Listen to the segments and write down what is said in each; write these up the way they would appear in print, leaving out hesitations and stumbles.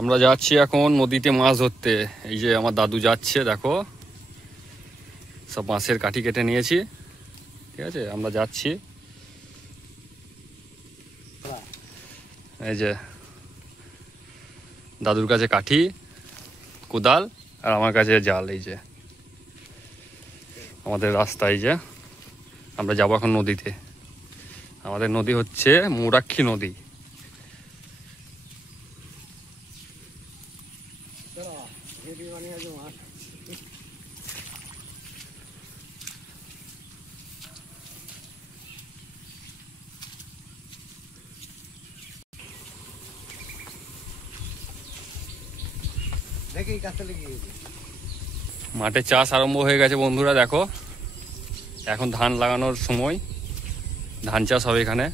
আমরা যাচ্ছি এখন নদীতে মাছ ধরতে। এই যে আমার দাদু যাচ্ছে, দেখো সব মাছের কাঠি কেটে নিয়েছি, ঠিক আছে। আমরা যাচ্ছি, এই যে দাদুর কাছে কাঠি, কোদাল, আর আমার কাছে জাল। এই যে আমাদের রাস্তা, এই যে আমরা যাবো এখন নদীতে। আমাদের নদী হচ্ছে মৌরাক্ষী নদী। মাঠে চাষ আরম্ভ হয়ে গেছে বন্ধুরা, দেখো এখন ধান লাগানোর সময়, ধান চাষ হবে এখানে।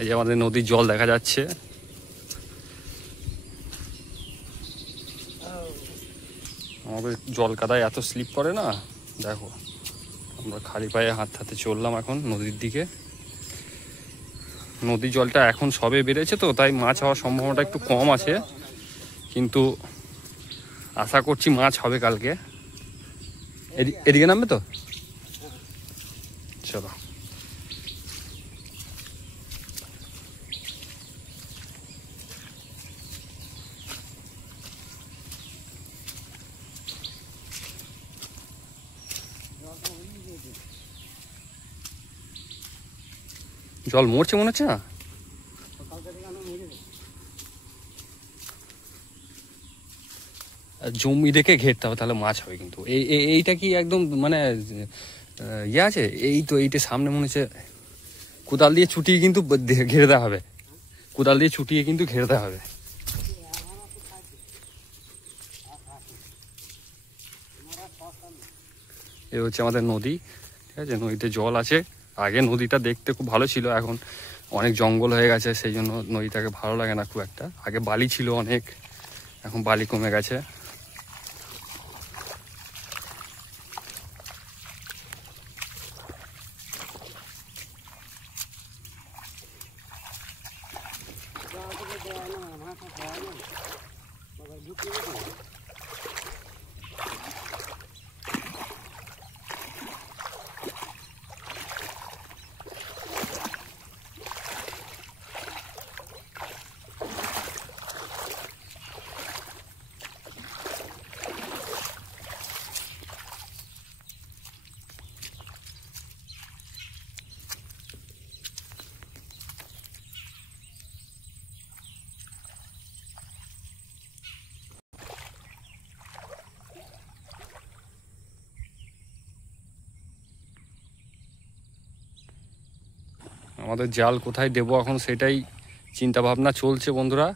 এই যে আমাদের নদীর জল দেখা যাচ্ছে। আমাদের জল কাদায় এত স্লিপ করে না, দেখো আমরা খালি পায়ে হাতে চললাম এখন নদীর দিকে। নদীর জলটা এখন সবে বেড়েছে তো, তাই মাছ হওয়ার সম্ভাবনাটা একটু কম আছে, কিন্তু আশা করছি মাছ হবে কালকে। এদিকে নামবে তো, চলো। জল মরছে মনে হচ্ছে না? জমি দেখে ঘেরতে হবে, তাহলে মাছ হবে। কিন্তু এইটা কি একদম মানে ইয়ে আছে? এই তো এইটা সামনে মনে হচ্ছে কোদাল দিয়ে ছুটিয়ে কিন্তু ঘেরে দেওয়া হবে, কোদাল দিয়ে ছুটিয়ে কিন্তু ঘেরে দেওয়া হবে। এই হচ্ছে আমাদের নদী, ঠিক আছে। নদীতে জল আছে। আগে নদীটা দেখতে খুব ভালো ছিল, এখন অনেক জঙ্গল হয়ে গেছে, সেই জন্য নদীটাকে ভালো লাগে না খুব একটা। আগে বালি ছিল অনেক, এখন বালি কমে গেছে। আমাদের জাল কোথায় দেবো এখন সেটাই চিন্তা ভাবনা চলছে বন্ধুরা।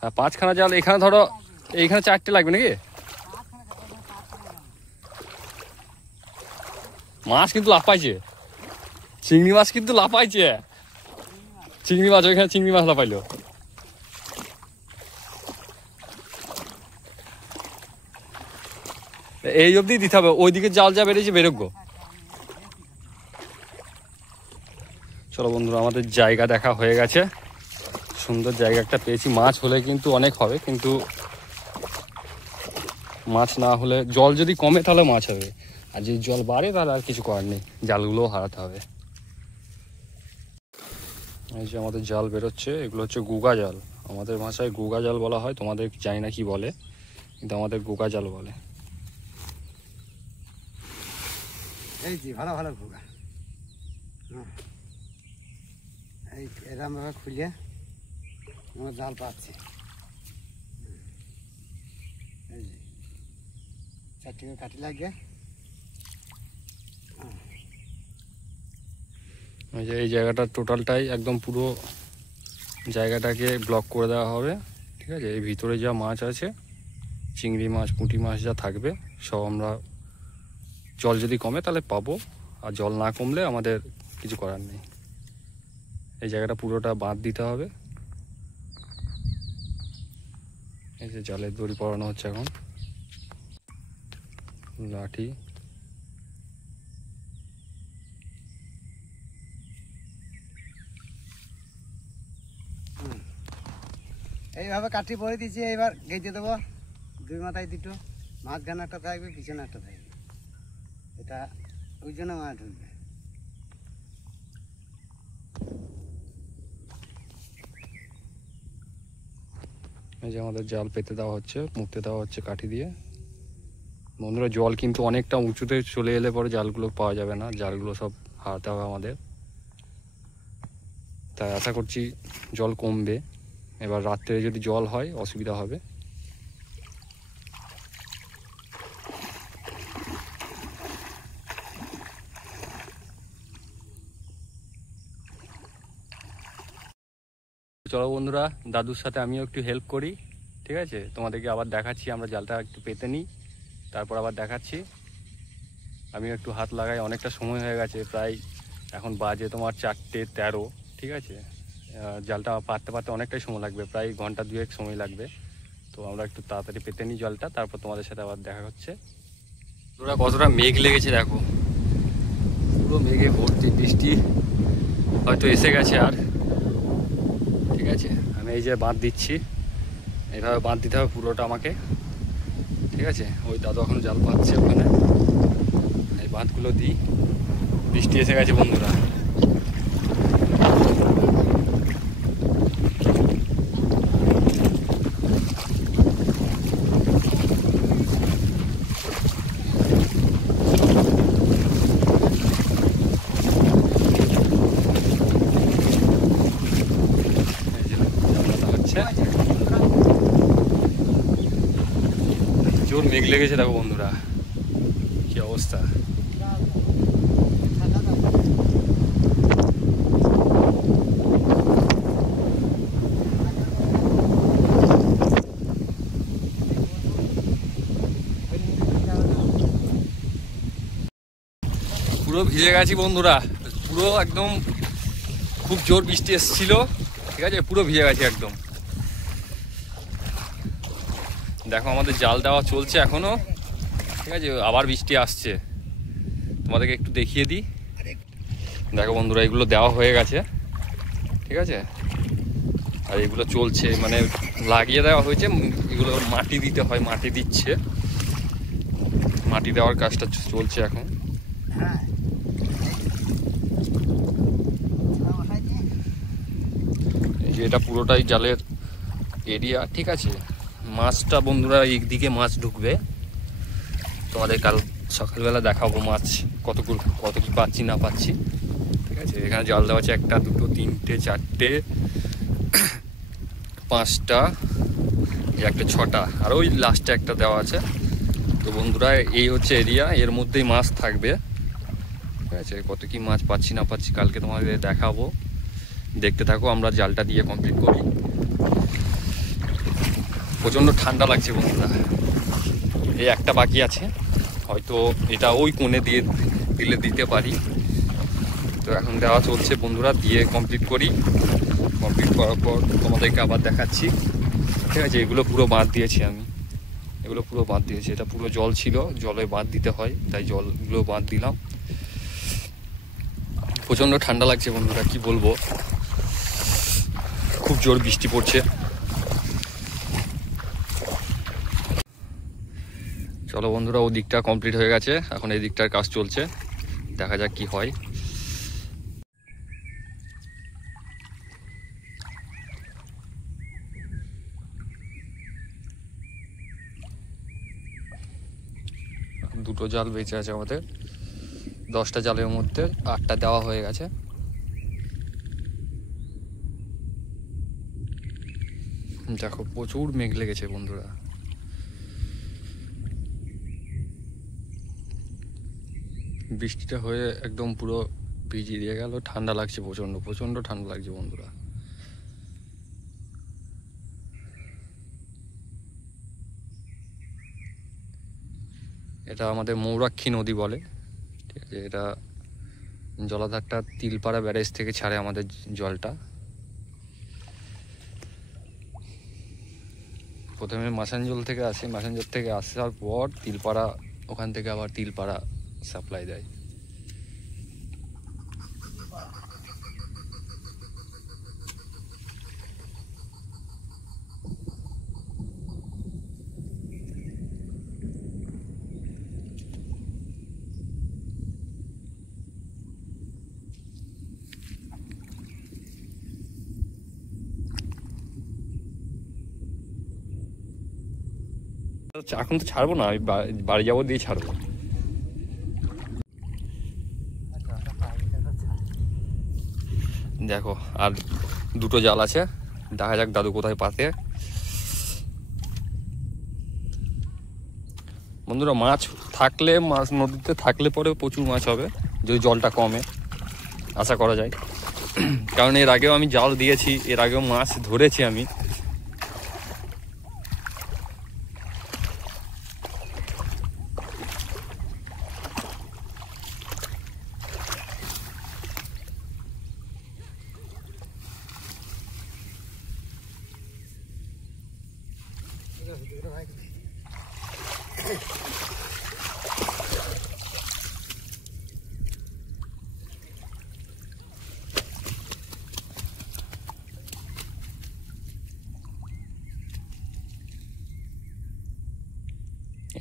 হ্যাঁ, 5খানা জাল। এখানে ধরো এইখানে 4টে লাগবে নাকি? মাছ কিন্তু লাফাইছে, চিংড়ি মাছ কিন্তু লাফাইছে। চিংড়ি মাছ, ওইখানে চিংড়ি মাছ লাফাইলো। এই অবধি দিতে হবে, ওইদিকে জাল যা বেরিয়েছে বেরোগ্য। চলো বন্ধুরা, আমাদের জায়গা দেখা হয়ে গেছে, সুন্দর জায়গা একটা পেয়েছি। মাছ হলে কিন্তু অনেক হবে, কিন্তু মাছ না হলে, জল যদি কমে তাহলে মাছ হবে, আর যদি জল বাড়ে তাহলে আর কিছু করার নেই, জালগুলোও হারাতে হবে। এই যে আমাদের জাল বেরোচ্ছে, এগুলো হচ্ছে গুগা জাল। আমাদের ভাষায় গুগা জাল বলা হয়, তোমাদের জানি না কি বলে, কিন্তু আমাদের গুগা জাল বলে। এই যে ভালো ভালো গুগা, এই এরকম ভাবে খুলে আমরা জাল পাচ্ছি। এই যে 4টে কাঠি লাগবে। এই যে এই জায়গাটা টোটালটাই একদম পুরো জায়গাটাকে ব্লক করে দেওয়া হবে, ঠিক আছে। এই ভিতরে যা মাছ আছে, চিংড়ি মাছ, পুঁটি মাছ যা থাকবে, সব আমরা জল যদি কমে তাহলে পাবো, আর জল না কমলে আমাদের কিছু করার নেই। এই জায়গাটা পুরোটা বাঁধ দিতে হবে। এই যে জালের দড়ি পরানো হচ্ছে এখন, লাঠি। এইভাবে কাঠি পরে দিয়েছি, এইবার গেঁথে দেবো। দুই মাথায় দুটো, মাঝখানে একটা থাকবে, পিছনে একটা থাকবে। এটা ওই জন্য মাছ ঢুকবে। এই যে আমাদের জাল পেতে দেওয়া হচ্ছে, মুড়তে দেওয়া হচ্ছে কাঠি দিয়ে। বন্ধুরা জল কিন্তু অনেকটা উঁচুতে চলে এলে পরে জালগুলো পাওয়া যাবে না, জালগুলো সব হারাতে হবে আমাদের। তাই আশা করছি জল কমবে। এবার রাত্রে যদি জল হয় অসুবিধা হবে। চলো বন্ধুরা, দাদুর সাথে আমিও একটু হেল্প করি, ঠিক আছে? তোমাদেরকে আবার দেখাচ্ছি, আমরা জালটা একটু পেতে নিই, তারপর আবার দেখাচ্ছি। আমিও একটু হাত লাগাই, অনেকটা সময় হয়ে গেছে, প্রায় এখন বাজে তোমার 4:13, ঠিক আছে? জালটা পাততে পাততে অনেকটাই সময় লাগবে, প্রায় ঘন্টা দুয়েক সময় লাগবে। তো আমরা একটু তাড়াতাড়ি পেতে নিই জলটা, তারপর তোমাদের সাথে আবার দেখা হচ্ছে। তোরা কতটা মেঘ লেগেছে দেখো, পুরো মেঘে ভর্তি, বৃষ্টি হয়তো এসে গেছে আর, ঠিক আছে? আমি এই যে বাঁধ দিচ্ছি, এইভাবে বাঁধ দিতে হবে পুরোটা আমাকে, ঠিক আছে? ওই দাদু এখন জাল পাচ্ছে ওখানে, এই বাঁধগুলো দিই। বৃষ্টি এসে গেছে বন্ধুরা। জোর মেঘ লেগেছে দেখো বন্ধুরা, কি অবস্থা। পুরো ভিজে গেছি বন্ধুরা, পুরো একদম খুব জোর বৃষ্টি এসেছিল, ঠিক আছে? পুরো ভিজে গেছি একদম। দেখো আমাদের জাল দেওয়া চলছে এখনো, ঠিক আছে? আবার বৃষ্টি আসছে, তোমাদেরকে একটু দেখিয়ে দিই। দেখো বন্ধুরা, এগুলো দেওয়া হয়ে গেছে, ঠিক আছে? আর এগুলো চলছে, মানে লাগিয়ে দেওয়া হয়েছে, এগুলো মাটি দিতে হয়, মাটি দিচ্ছে, মাটি দেওয়ার কাজটা চলছে এখন। এই যে এটা পুরোটাই জালের এরিয়া, ঠিক আছে? মাছটা বন্ধুরা এই দিকে মাছ ঢুকবে, তোমাদের কাল সকালবেলা দেখাবো মাছ কত কি পাচ্ছি না পাচ্ছি, ঠিক আছে? এখানে জাল দেওয়া আছে 1, 2, 3, 4, 5টা, একটা 6টা, আর ওই লাস্টে একটা দেওয়া আছে। তো বন্ধুরা এই হচ্ছে এরিয়া, এর মধ্যেই মাছ থাকবে, ঠিক আছে? কত কি মাছ পাচ্ছি না পাচ্ছি কালকে তোমাদের দেখাবো, দেখতে থাকো। আমরা জালটা দিয়ে কমপ্লিট করি। প্রচণ্ড ঠান্ডা লাগছে বন্ধুরা, এই একটা বাকি আছে, হয়তো এটা ওই কোণে দিয়ে দিতে পারি। তো এখন দেওয়া চলছে বন্ধুরা, দিয়ে কমপ্লিট করি। কমপ্লিট করার পর তোমাদেরকে আবার দেখাচ্ছি, ঠিক আছে? এগুলো পুরো বাঁধ দিয়েছি আমি, এগুলো পুরো বাঁধ দিয়েছি। এটা পুরো জল ছিল, জলে বাঁধ দিতে হয়, তাই জলগুলো বাঁধ দিলাম। প্রচণ্ড ঠান্ডা লাগছে বন্ধুরা, কি বলবো, খুব জোর বৃষ্টি পড়ছে। চলো বন্ধুরা, ও দিকটা কমপ্লিট হয়ে গেছে, এখন এই দিকটার কাজ চলছে, দেখা যাক কি হয়। দুটো জাল বেঁচে আছে আমাদের, 10টা জালের মধ্যে 8টা দেওয়া হয়ে গেছে। দেখো প্রচুর মেঘ লেগেছে বন্ধুরা, বৃষ্টিটা হয়ে একদম পুরো ভিজিয়ে দিয়ে গেল। ঠান্ডা লাগছে, প্রচণ্ড প্রচণ্ড ঠান্ডা লাগছে বন্ধুরা। এটা আমাদের মৌরাক্ষী নদী বলে, ঠিক আছে? এটা জলাধারটা তিলপাড়া ব্যারেজ থেকে ছাড়ে আমাদের জলটা। প্রথমে মাসানজল থেকে আসে, মাসানজল থেকে আসার পর তিলপাড়া, ওখান থেকে আবার তিলপাড়া সাপ্লাই দেয়। এখন তো ছাড়বো না, আমি বাড়ি যাবো দিয়ে ছাড়বো। দেখো আর দুটো জাল আছে, দেখা যাক দাদু কোথায় পাতে। বন্ধুরা মাছ থাকলে, মাছ নদীতে থাকলে পরে প্রচুর মাছ হবে যদি জলটা কমে, আশা করা যায়। কারণ এর আগেও আমি জাল দিয়েছি, এর আগেও মাছ ধরেছি আমি।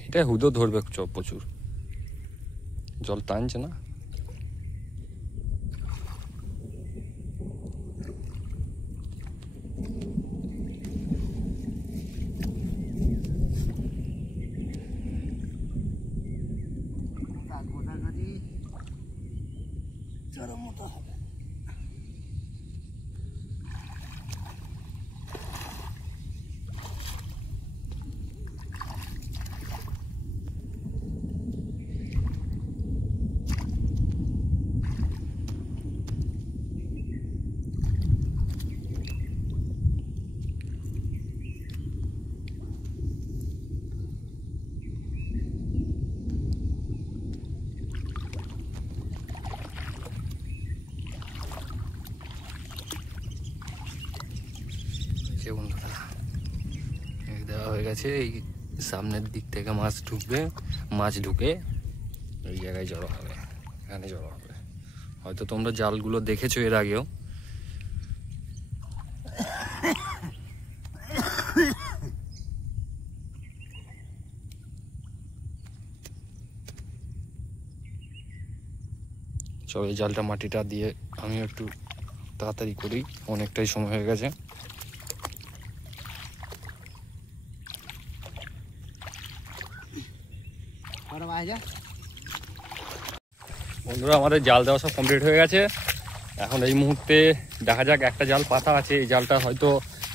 এটা হুদো ধরবে প্রচুর, জল টানছে না। চরম মতো হবে। বন্ধুরা দেওয়া হয়ে গেছে, এই সামনের দিক থেকে মাছ ঢুকবে, মাছ ঢুকে এই জায়গায় জড়ো হবে, এখানে জড়ো হবে। হয়তো তোমরা জালগুলো দেখেছো এর আগেও। চলো এই জালটা মাটিটা দিয়ে আমি একটু তাড়াতাড়ি করি, অনেকটাই সময় হয়ে গেছে। বন্ধুরা আমাদের জাল দেওয়া সব কমপ্লিট হয়ে গেছে। এখন এই মুহূর্তে দেখা যাক, একটা জাল পাতা আছে, এই জালটা হয়তো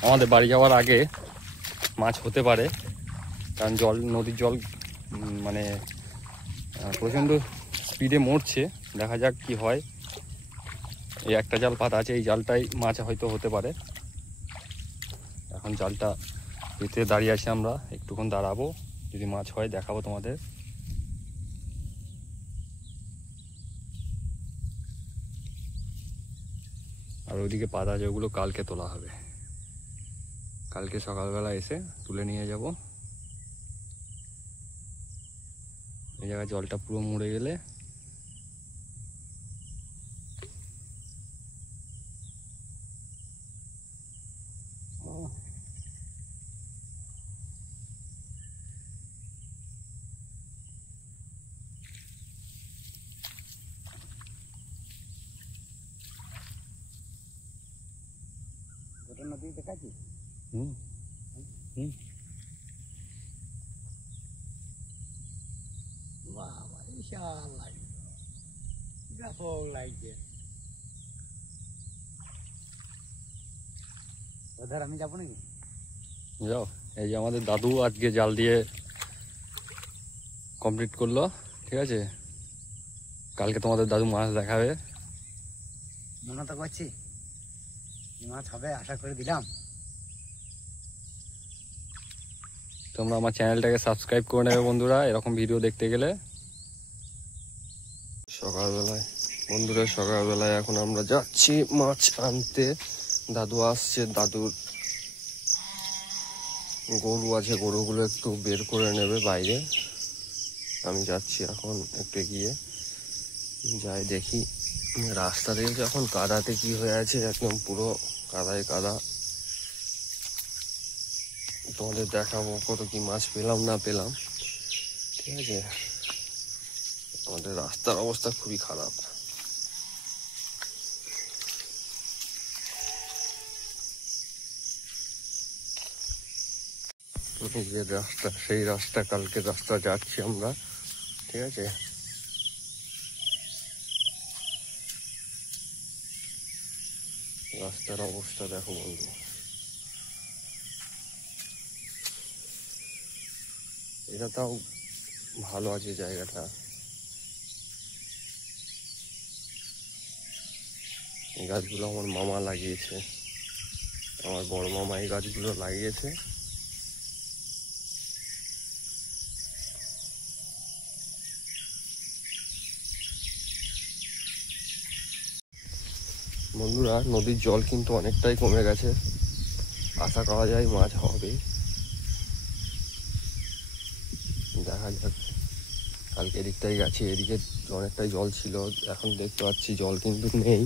আমাদের বাড়ি যাওয়ার আগে মাছ হতে পারে, কারণ নদীর জল মানে প্রচণ্ড স্পিডে মরছে। দেখা যাক কি হয়। এই একটা জাল পাতা আছে, এই জালটাই মাছ হয়তো হতে পারে। এখন জালটা পেতে দাঁড়িয়ে আছি আমরা, একটুক্ষণ দাঁড়াবো, যদি মাছ হয় দেখাবো তোমাদের। আর ওইদিকে পাতা আছে, ওগুলো কালকে তোলা হবে, কালকে সকালবেলা এসে তুলে নিয়ে যাব। এই জায়গায় জলটা পুরো মরে গেলে নদী দেখাচ্ছি। বাবা বিশাল লাগছে, ব্যাপক লাগছে। ওদের আমি যাবো নাকি? যাও। এই যে আমাদের দাদু আজকে জাল দিয়ে কমপ্লিট করলো, ঠিক আছে। কালকে তোমাদের দাদু মাছ দেখাবে। মনে তো করছি মাছ হবে, আশা করে দিলাম। তোমরা আমার চ্যানেলটাকে সাবস্ক্রাইব করে নেবে বন্ধুরা, এরকম ভিডিও দেখতে গেলে। সকালবেলায় এখন আমরা যাচ্ছি মাছ আনতে। দাদু আসছে, দাদুর গরু আছে, গরুগুলো একটু বের করে নেবে বাইরে। আমি যাচ্ছি এখন একটু এগিয়ে যাই, দেখি রাস্তা দেখছি এখন কাদাতে কি হয়ে আছে, একদম পুরো কাদায় কাদা। তোমাদের দেখাবো কত কি মাছ পেলাম না পেলাম, ঠিক আছে। আমাদের রাস্তার অবস্থা খুবই খারাপ। যে রাস্তা, সেই রাস্তা, কালকে রাস্তা যাচ্ছি আমরা, ঠিক আছে। রাস্তার অবস্থা দেখো বন্ধু, এটা তাও ভালো আছে জায়গাটা। এই গাছগুলো আমার মামা লাগিয়েছে, আমার বড় মামা এই গাছগুলো লাগিয়েছে। বন্ধুরা, নদীর জল কিন্তু অনেকটাই কমে গেছে, আশা করা যায় মাছ হবে। দেখা যাক, কালকে এদিকটাই গেছি, এদিকে অনেকটাই জল ছিল, এখন দেখতে পাচ্ছি জল কিন্তু নেই।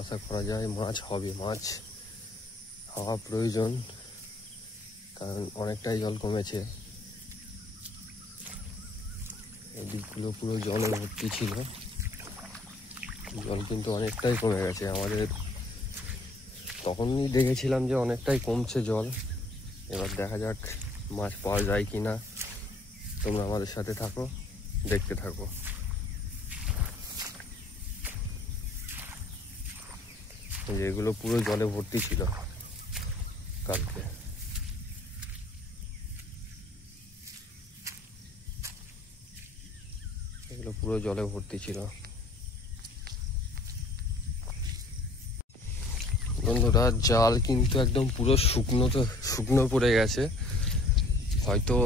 আশা করা যায় মাছ হবে, মাছ হওয়া প্রয়োজন, কারণ অনেকটাই জল কমেছে। এদিকগুলো পুরো জলে ভর্তি ছিল, জল কিন্তু অনেকটাই কমে গেছে। আমাদের তখনই দেখেছিলাম যে অনেকটাই কমছে জল, এবার দেখা যাক মাছ পাওয়া যায় কি না। তোমরা আমাদের সাথে থাকো, দেখতে থাকো। এগুলো পুরো জলে ভর্তি ছিল কালকে। এগুলো পুরো জলে ভর্তি ছিল। বন্ধুরা, জাল কিন্তু একদম পুরো শুকনো পড়ে গেছে, হয়তো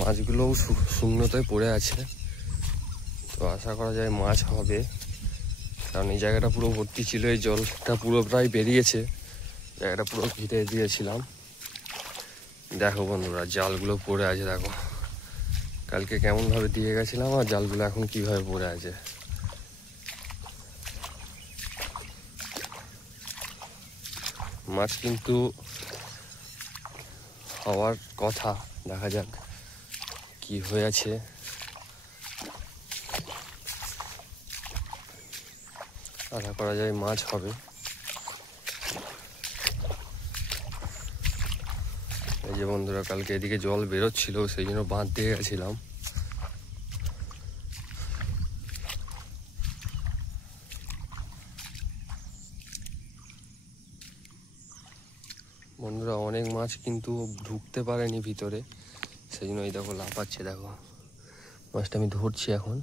মাছগুলোও শুকনোতে পড়ে আছে। তো আশা করা যায় মাছ হবে, কারণ এই জায়গাটা পুরো ভর্তি ছিল, এই জলটা পুরো প্রায় বেরিয়েছে, জায়গাটা পুরো ঘিরে দিয়েছিলাম। দেখো বন্ধুরা, জালগুলো পড়ে আছে, দেখো কালকে কেমনভাবে দিয়ে গেছিলাম আর জালগুলো এখন কিভাবে পড়ে আছে। মাছ কিন্তু হওয়ার কথা, দেখা যাক কি হয়েছে। আশা করা যায় মাছ হবে। এই যে বন্ধুরা, কালকে এদিকে জল বেরোচ্ছিল, সেই জন্য বাঁধ দিয়ে গেছিলাম। বন্ধুরা, অনেক মাছ কিন্তু ঢুকতে পারেনি ভিতরে, সেই জন্য এই দেখো লাফাচ্ছে। দেখো মাছটা আমি ধরছি এখন।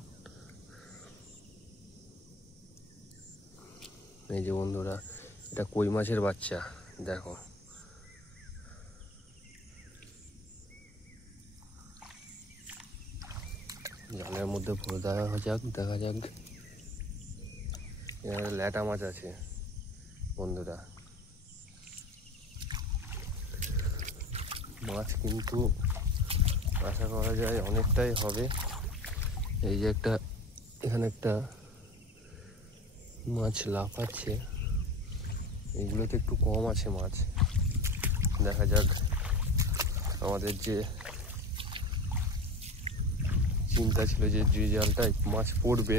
এই যে বন্ধুরা, এটা কই মাছের বাচ্চা, দেখো। জালের মধ্যে ভরে দেওয়া যাক, দেখা যাক। এখানে ল্যাটা মাছ আছে বন্ধুরা, মাছ কিন্তু আশা করা যায় অনেকটাই হবে। এই যে এখানে একটা মাছ লাফাচ্ছে, এগুলোতে একটু কম আছে মাছ। দেখা যাক আমাদের যে চিন্তা ছিল যে জালটায় মাছ পড়বে,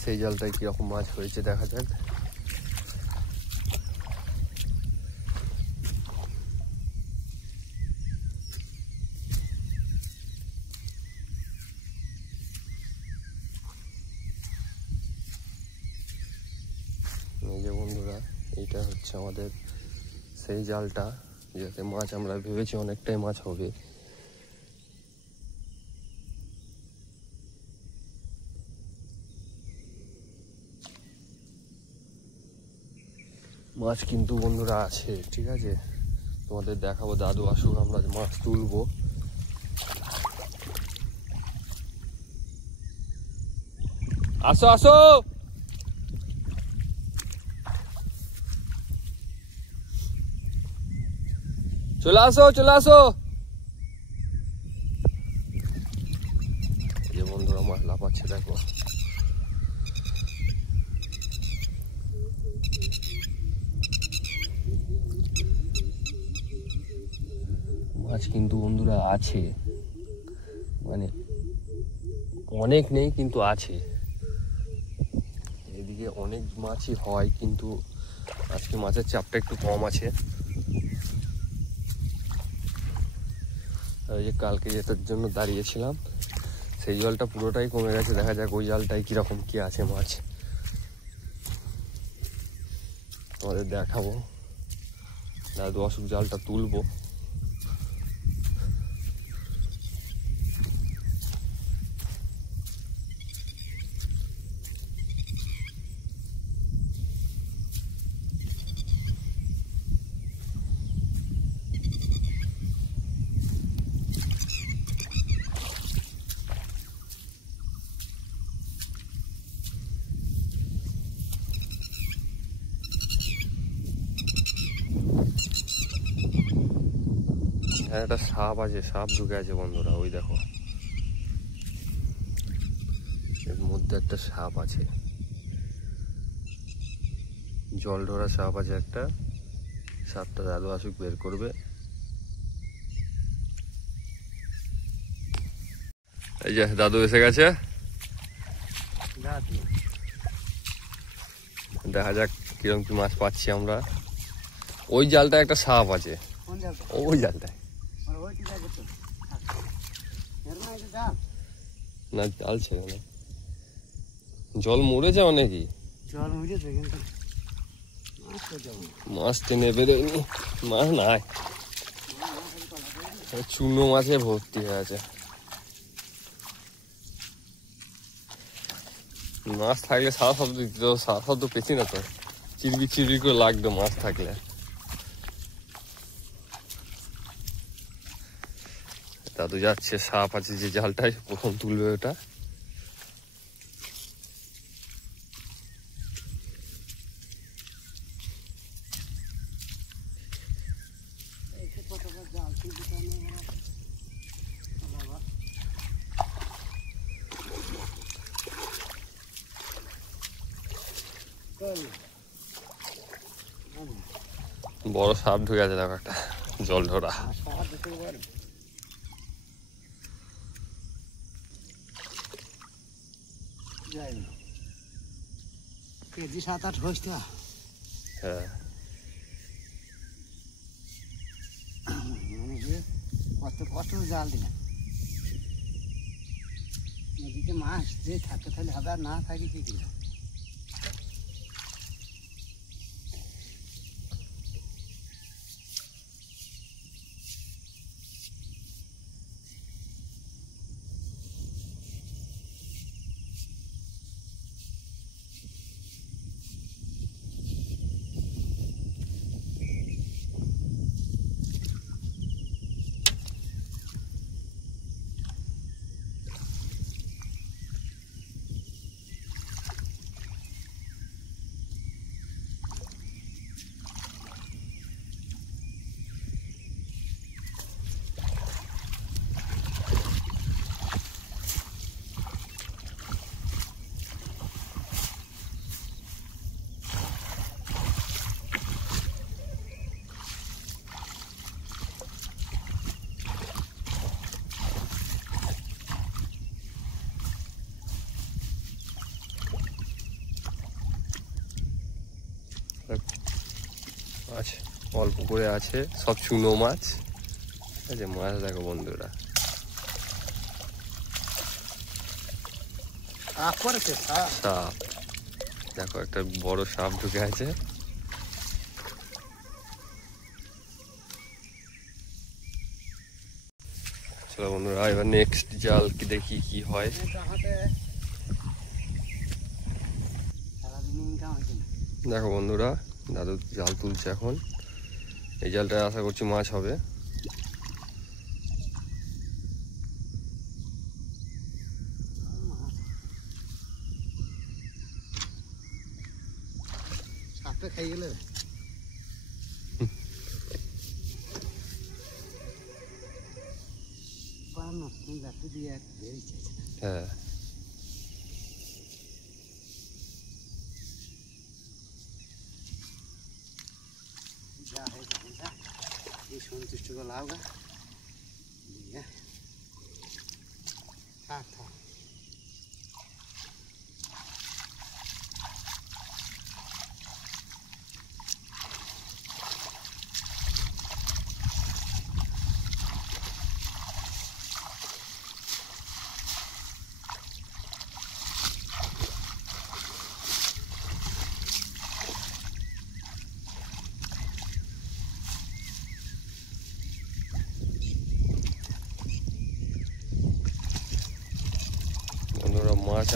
সেই জালটায় কিরকম মাছ হয়েছে দেখা যাক। এই যে বন্ধুরা, এইটা হচ্ছে আমাদের সেই জালটা, যাতে মাছ আমরা ভেবেছি অনেকটাই মাছ হবে। মাছ কিন্তু বন্ধুরা আছে, ঠিক আছে, তোমাদের দেখাবো। দাদু আসুক, আমরা মাছ তুলবো। আসো আসো, চলে আসো চলে আসো। এই যে বন্ধুরা, মাছ লাফাচ্ছে দেখো। মাছ কিন্তু বন্ধুরা আছে, মানে অনেক নেই কিন্তু আছে। এদিকে অনেক মাছই হয় কিন্তু আজকে মাছের চাপটা একটু কম আছে। ওই যে কালকে যেটার জন্য দাঁড়িয়েছিলাম সেই জলটা পুরোটাই কমে গেছে। দেখা যাক ওই জালটাই কিরকম কি আছে মাছ, আমাদের দেখাবো। দাদু অসুখ জালটা তুলবো। হ্যাঁ একটা সাপ আছে, সাপ ঢুকে আছে বন্ধুরা, ওই দেখো এর মধ্যে একটা সাপ আছে, জল ধরা সাপ আছে একটা। সাপটা দাদু আসুক বের করবে। এই যে দাদু এসে গেছে, দেখা যাক কিরকম কি মাছ পাচ্ছি আমরা। ওই জালটা একটা সাপ আছে, কোন জালটা? ওই জালটায়। আর ওই ঠিক আছে তো। এর না এটা জাল? না জাল ছিল না, জল মরে যাও নাকি? জল মুড়িয়েছে কিন্তু মাছ তো যাবো না। মাছ টেনে বেরোয়নি, মাছ নাই, চুনো মাছে ভর্তি হয়ে আছে। মাছ থাকলে সারা শব্দ দিত, সারা শব্দ পেছি না তো, চিরবি চিরবি করে লাগতো মাছ থাকলে। দাদু যাচ্ছে, সাপ আছে যে জালটাই প্রথম তুলবে ওটা। এসে কতবার জাল তুলতে পারি না। বাবা চল। বড় সাপ ঢুকে আছে দেখো একটা, জল ধরা। সবার দিতে পারে। যাই না কেজি 7-8 হচ্ছে। হ্যাঁ কত কষ্ট জাল দিলাম। নদীতে মাছ যে থাকে তাহলে হবে, আর না থাকি কি দিলাম। মাছ অল্প করে আছে, সব চুনো মাছ। ঠিক আছে, মাছ দেখো বন্ধুরা, সাপ দেখো, একটা বড় সাপ ঢুকে আছে। চলো বন্ধুরা, এবার নেক্সট জাল কি দেখি কি হয়। দেখো বন্ধুরা, দাদু জাল তুলছে এখন। এই জালটা আশা করছি মাছ হবে। সাপে খাই গেলে দিয়ে বেরিয়েছে। হ্যাঁ যা হয়েছে এই সন্তুষ্ট করে লাভ গা।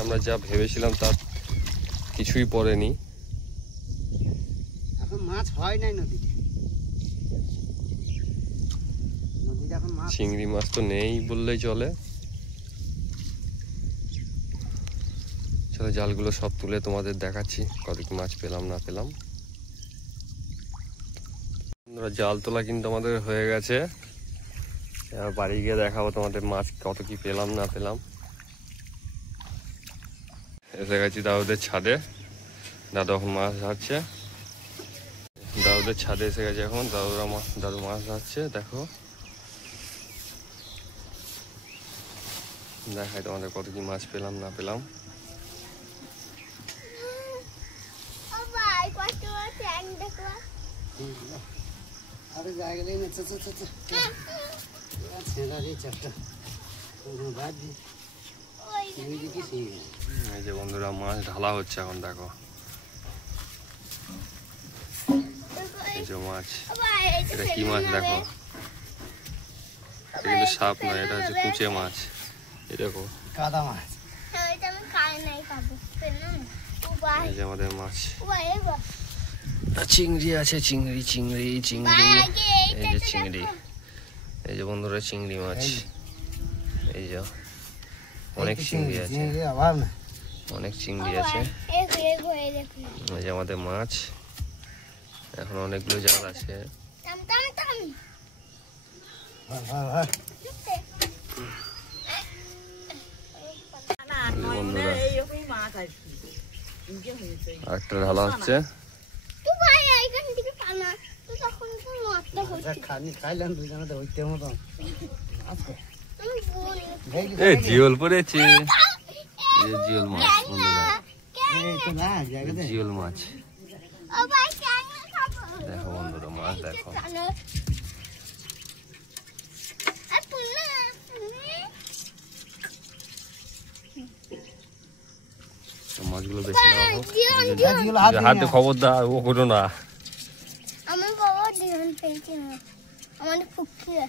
আমরা যা ভেবেছিলাম তার কিছুই পড়েনি। এখন মাছ হয় নাই নদীতে, নদীতে এখন মাছ চিংড়ি মাছ তো নেই বললেই চলে। চলো জালগুলো সব তুলে তোমাদের দেখাচ্ছি কত কি মাছ পেলাম না পেলাম। জাল তোলা কিন্তু আমাদের হয়ে গেছে, এবার বাড়ি গিয়ে দেখাবো তোমাদের মাছ কত কি পেলাম না পেলাম। এসে গেছি দাদুদের ছাদে, দাদু এখন মাছ ধরছে। দাদুদের ছাদে এসে গেছে এখন, দাদু মাছ ধরছে। দেখো দেখাই তোমাদের কত কি মাছ পেলাম না পেলাম। আরে জায়গা নেই না, ছেঁড়া রে চারটা বাদ দি। এই যে বন্ধুরা মাছ ঢালা হচ্ছে এখন, দেখো এই যে মাছ। এটা কি মাছ দেখো, এটা কিন্তু সাপ নয়, এটা হচ্ছে কুচে মাছ। এই দেখো কাদা মাছ, এই যে আমাদের মাছ। চিংড়ি আছে, চিংড়ি চিংড়ি চিংড়ি, এই যে চিংড়ি, এই যে বন্ধুরা চিংড়ি মাছ। এই যে অনেক চিংড়ি আছে, অভাব না, অনেক চিংড়ি আছে। এই যে আমাদের মাছ, এখন অনেকগুলো জাল আছে। বন্ধুরা আরেকটা ঢালা হচ্ছে। খাইলাম দুজনে তো হইতে মতন জিওল পড়েছে, জিওল মাছ বন্ধুরা, জিওল মাছ দেখো বন্ধুরা, মাছ দেখো। মাছগুলো বেশি না, হাতে খবরদার ও করো না। আমার বাবা দিওন পেয়েছে, আমার পুকুরে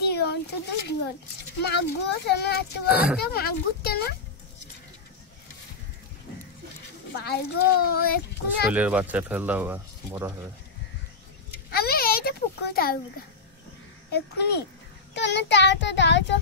দিওন, শুধু দিওন। মাগুর সামনে এত বড় মাগুরটা না বাইগো, শৈলের বাচ্চা ফেল দাও, বড় হবে। আমি এইটা পুকুরে যাবো এক্ষুনি, তো না তাও তো দাও তো।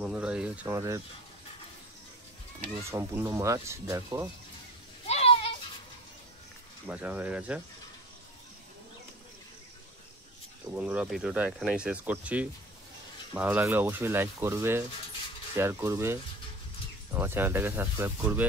বন্ধুরা এই হচ্ছে আমাদের পুরো সম্পূর্ণ মাছ, দেখো বাঁচা হয়ে গেছে। তো বন্ধুরা ভিডিওটা এখানেই শেষ করছি। ভালো লাগলে অবশ্যই লাইক করবে, শেয়ার করবে, আমার চ্যানেলটাকে সাবস্ক্রাইব করবে।